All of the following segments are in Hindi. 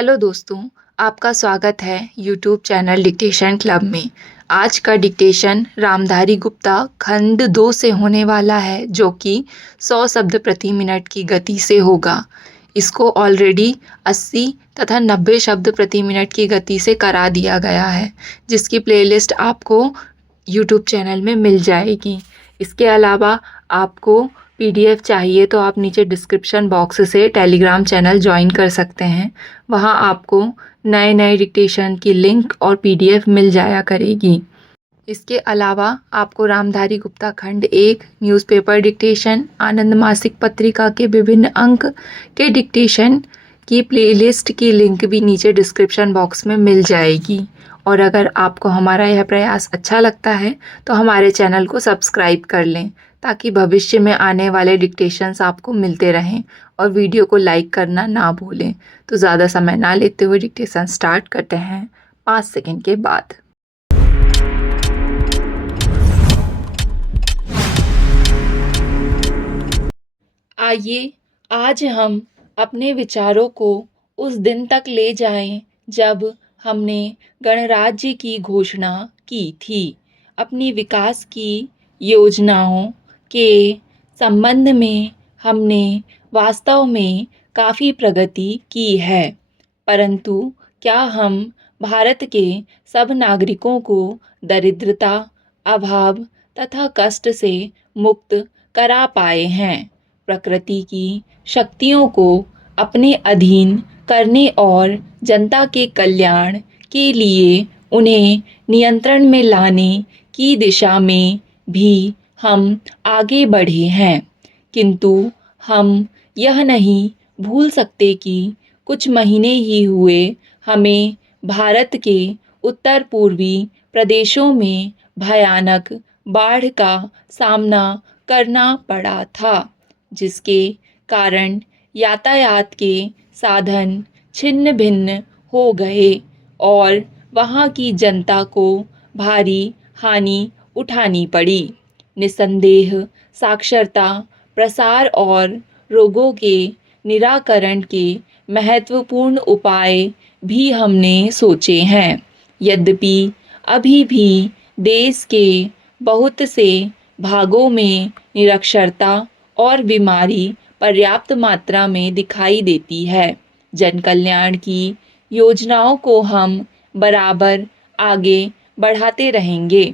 हेलो दोस्तों, आपका स्वागत है यूट्यूब चैनल डिक्टेशन क्लब में। आज का डिक्टेशन रामधारी गुप्ता खंड 2 से होने वाला है, जो कि 100 शब्द प्रति मिनट की गति से होगा। इसको ऑलरेडी 80 तथा 90 शब्द प्रति मिनट की गति से करा दिया गया है, जिसकी प्लेलिस्ट आपको यूट्यूब चैनल में मिल जाएगी। इसके अलावा आपको पीडीएफ चाहिए तो आप नीचे डिस्क्रिप्शन बॉक्स से टेलीग्राम चैनल ज्वाइन कर सकते हैं। वहां आपको नए नए डिक्टेशन की लिंक और पीडीएफ मिल जाया करेगी। इसके अलावा आपको रामधारी गुप्ता खंड 1 न्यूज़पेपर डिक्टेशन, आनंद मासिक पत्रिका के विभिन्न अंक के डिक्टेशन की प्लेलिस्ट की लिंक भी नीचे डिस्क्रिप्शन बॉक्स में मिल जाएगी। और अगर आपको हमारा यह प्रयास अच्छा लगता है तो हमारे चैनल को सब्सक्राइब कर लें, ताकि भविष्य में आने वाले डिक्टेशंस आपको मिलते रहें। और वीडियो को लाइक करना ना भूलें। तो ज़्यादा समय ना लेते हुए डिक्टेशन स्टार्ट करते हैं 5 सेकंड के बाद। आइए आज हम अपने विचारों को उस दिन तक ले जाएं जब हमने गणराज्य की घोषणा की थी। अपनी विकास की योजनाओं के संबंध में हमने वास्तव में काफ़ी प्रगति की है, परंतु क्या हम भारत के सब नागरिकों को दरिद्रता, अभाव तथा कष्ट से मुक्त करा पाए हैं? प्रकृति की शक्तियों को अपने अधीन करने और जनता के कल्याण के लिए उन्हें नियंत्रण में लाने की दिशा में भी हम आगे बढ़े हैं, किंतु हम यह नहीं भूल सकते कि कुछ महीने ही हुए हमें भारत के उत्तर पूर्वी प्रदेशों में भयानक बाढ़ का सामना करना पड़ा था, जिसके कारण यातायात के साधन छिन्न भिन्न हो गए और वहाँ की जनता को भारी हानि उठानी पड़ी। निस्संदेह साक्षरता, प्रसार और रोगों के निराकरण के महत्वपूर्ण उपाय भी हमने सोचे हैं। यद्यपि अभी भी देश के बहुत से भागों में निरक्षरता और बीमारी पर्याप्त मात्रा में दिखाई देती है, जन कल्याण की योजनाओं को हम बराबर आगे बढ़ाते रहेंगे।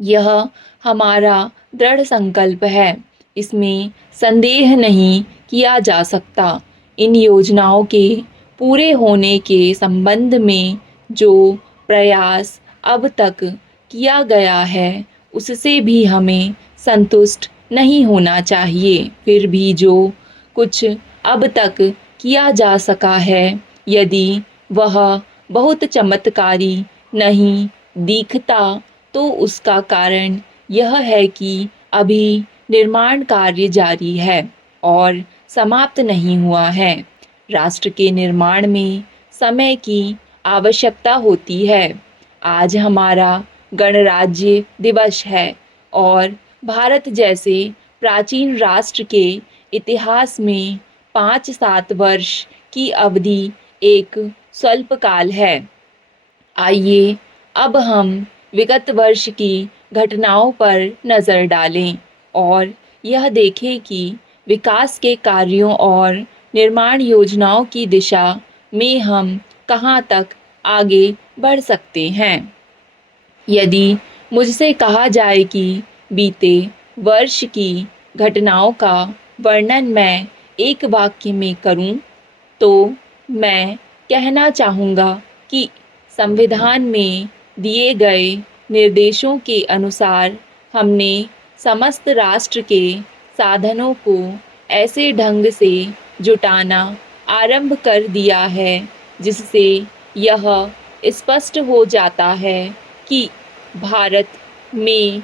यह हमारा दृढ़ संकल्प है, इसमें संदेह नहीं किया जा सकता। इन योजनाओं के पूरे होने के संबंध में जो प्रयास अब तक किया गया है, उससे भी हमें संतुष्ट नहीं होना चाहिए। फिर भी जो कुछ अब तक किया जा सका है, यदि वह बहुत चमत्कारी नहीं दिखता तो उसका कारण यह है कि अभी निर्माण कार्य जारी है और समाप्त नहीं हुआ है। राष्ट्र के निर्माण में समय की आवश्यकता होती है। आज हमारा गणराज्य दिवस है और भारत जैसे प्राचीन राष्ट्र के इतिहास में 5-7 वर्ष की अवधि एक स्वल्पकाल है। आइए अब हम विगत वर्ष की घटनाओं पर नज़र डालें और यह देखें कि विकास के कार्यों और निर्माण योजनाओं की दिशा में हम कहां तक आगे बढ़ सकते हैं। यदि मुझसे कहा जाए कि बीते वर्ष की घटनाओं का वर्णन मैं एक वाक्य में करूं, तो मैं कहना चाहूँगा कि संविधान में दिए गए निर्देशों के अनुसार हमने समस्त राष्ट्र के साधनों को ऐसे ढंग से जुटाना आरंभ कर दिया है, जिससे यह स्पष्ट हो जाता है कि भारत में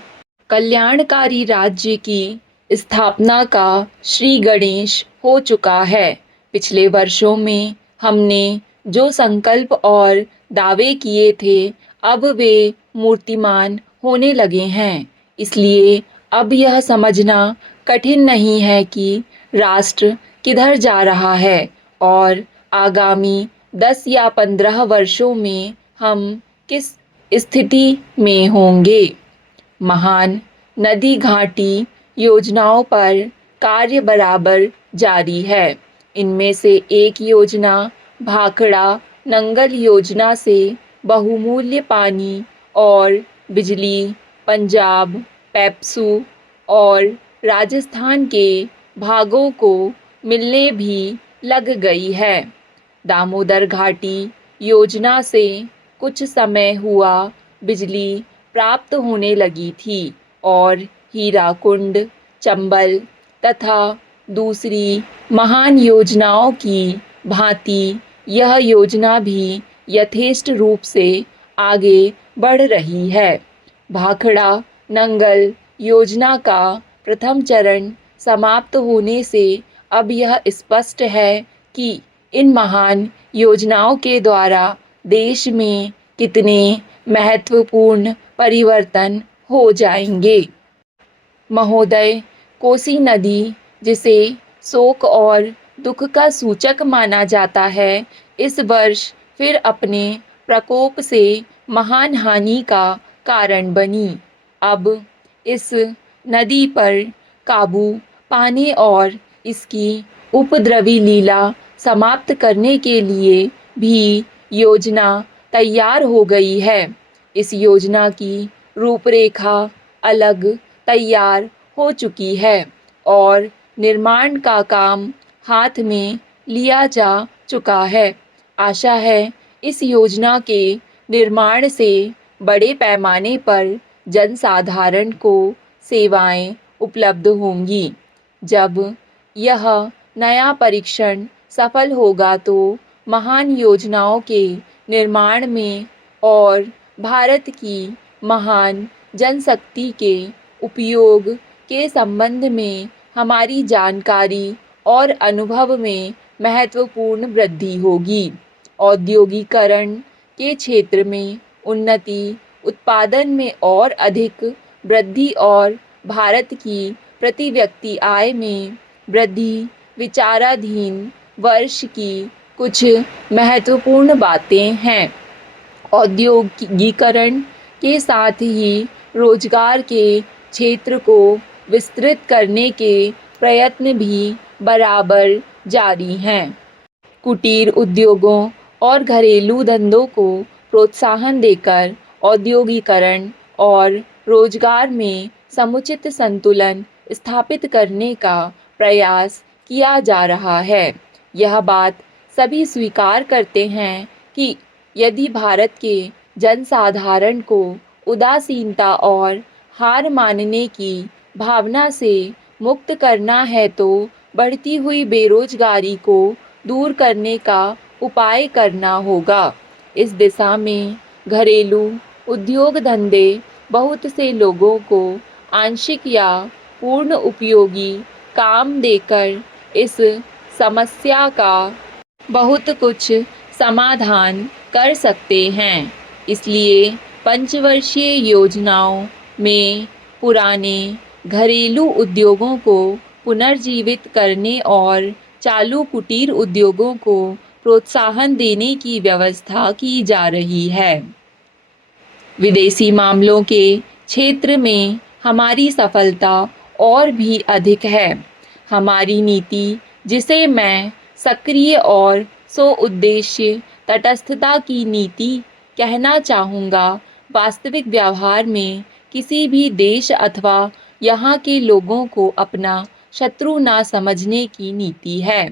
कल्याणकारी राज्य की स्थापना का श्री गणेश हो चुका है। पिछले वर्षों में हमने जो संकल्प और दावे किए थे, अब वे मूर्तिमान होने लगे हैं। इसलिए अब यह समझना कठिन नहीं है कि राष्ट्र किधर जा रहा है और आगामी 10 या 15 वर्षों में हम किस स्थिति में होंगे। महान नदी घाटी योजनाओं पर कार्य बराबर जारी है। इनमें से एक योजना भाखड़ा नंगल योजना से बहुमूल्य पानी और बिजली पंजाब, पेप्सू और राजस्थान के भागों को मिलने भी लग गई है। दामोदर घाटी योजना से कुछ समय हुआ बिजली प्राप्त होने लगी थी और हीराकुंड, चंबल तथा दूसरी महान योजनाओं की भांति यह योजना भी यथेष्ट रूप से आगे बढ़ रही है। भाखड़ा नंगल योजना का प्रथम चरण समाप्त होने से अब यह स्पष्ट है कि इन महान योजनाओं के द्वारा देश में कितने महत्वपूर्ण परिवर्तन हो जाएंगे। महोदय, कोसी नदी जिसे शोक और दुख का सूचक माना जाता है, इस वर्ष फिर अपने प्रकोप से महान हानि का कारण बनी। अब इस नदी पर काबू पाने और इसकी उपद्रवी लीला समाप्त करने के लिए भी योजना तैयार हो गई है। इस योजना की रूपरेखा अलग तैयार हो चुकी है और निर्माण का काम हाथ में लिया जा चुका है। आशा है इस योजना के निर्माण से बड़े पैमाने पर जनसाधारण को सेवाएं उपलब्ध होंगी। जब यह नया परीक्षण सफल होगा तो महान योजनाओं के निर्माण में और भारत की महान जनशक्ति के उपयोग के संबंध में हमारी जानकारी और अनुभव में महत्वपूर्ण वृद्धि होगी। औद्योगिकरण के क्षेत्र में उन्नति, उत्पादन में और अधिक वृद्धि और भारत की प्रति व्यक्ति आय में वृद्धि विचाराधीन वर्ष की कुछ महत्वपूर्ण बातें हैं। औद्योगिकरण के साथ ही रोजगार के क्षेत्र को विस्तृत करने के प्रयत्न भी बराबर जारी हैं। कुटीर उद्योगों और घरेलू धंधों को प्रोत्साहन देकर औद्योगिकरण और रोजगार में समुचित संतुलन स्थापित करने का प्रयास किया जा रहा है। यह बात सभी स्वीकार करते हैं कि यदि भारत के जनसाधारण को उदासीनता और हार मानने की भावना से मुक्त करना है तो बढ़ती हुई बेरोजगारी को दूर करने का उपाय करना होगा। इस दिशा में घरेलू उद्योग धंधे बहुत से लोगों को आंशिक या पूर्ण उपयोगी काम देकर इस समस्या का बहुत कुछ समाधान कर सकते हैं। इसलिए पंचवर्षीय योजनाओं में पुराने घरेलू उद्योगों को पुनर्जीवित करने और चालू कुटीर उद्योगों को प्रोत्साहन देने की व्यवस्था की जा रही है। विदेशी मामलों के क्षेत्र में हमारी सफलता और भी अधिक है। हमारी नीति, जिसे मैं सक्रिय और उद्देश्य तटस्थता की नीति कहना चाहूँगा, वास्तविक व्यवहार में किसी भी देश अथवा यहाँ के लोगों को अपना शत्रु ना समझने की नीति है।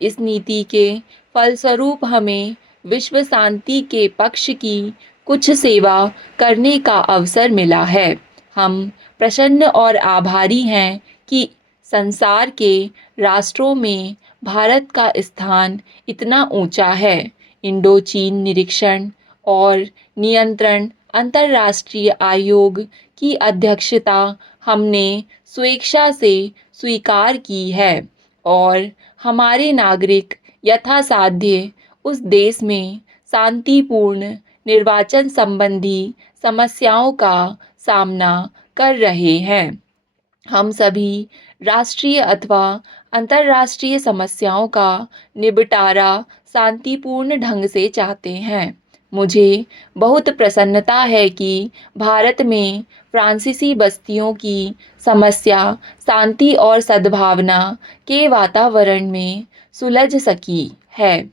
इस नीति के फलस्वरूप हमें विश्व शांति के पक्ष की कुछ सेवा करने का अवसर मिला है। हम प्रसन्न और आभारी हैं कि संसार के राष्ट्रों में भारत का स्थान इतना ऊंचा है। इंडो चीन निरीक्षण और नियंत्रण अंतर्राष्ट्रीय आयोग की अध्यक्षता हमने स्वेच्छा से स्वीकार की है और हमारे नागरिक यथासाध्य उस देश में शांतिपूर्ण निर्वाचन संबंधी समस्याओं का सामना कर रहे हैं। हम सभी राष्ट्रीय अथवा अंतर्राष्ट्रीय समस्याओं का निपटारा शांतिपूर्ण ढंग से चाहते हैं। मुझे बहुत प्रसन्नता है कि भारत में फ्रांसीसी बस्तियों की समस्या शांति और सद्भावना के वातावरण में सुलझ सकी है।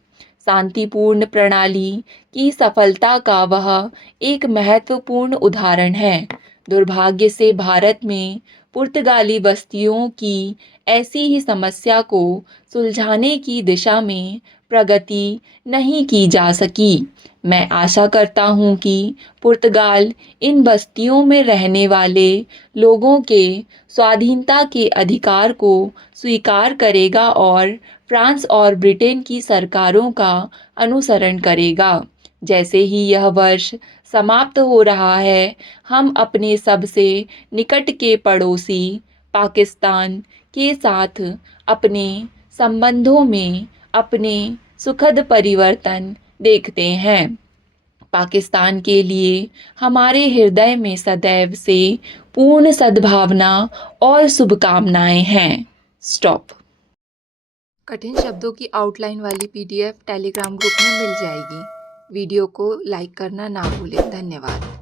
शांतिपूर्ण प्रणाली की सफलता का वह एक महत्वपूर्ण उदाहरण है। दुर्भाग्य से भारत में पुर्तगाली बस्तियों की ऐसी ही समस्या को सुलझाने की दिशा में प्रगति नहीं की जा सकी। मैं आशा करता हूँ कि पुर्तगाल इन बस्तियों में रहने वाले लोगों के स्वाधीनता के अधिकार को स्वीकार करेगा और फ्रांस और ब्रिटेन की सरकारों का अनुसरण करेगा। जैसे ही यह वर्ष समाप्त हो रहा है, हम अपने सबसे निकट के पड़ोसी पाकिस्तान के साथ अपने संबंधों में अपने सुखद परिवर्तन देखते हैं। पाकिस्तान के लिए हमारे हृदय में सदैव से पूर्ण सद्भावना और शुभकामनाएं हैं। स्टॉप। कठिन शब्दों की आउटलाइन वाली PDF टेलीग्राम ग्रुप में मिल जाएगी। वीडियो को लाइक करना ना भूलें। धन्यवाद।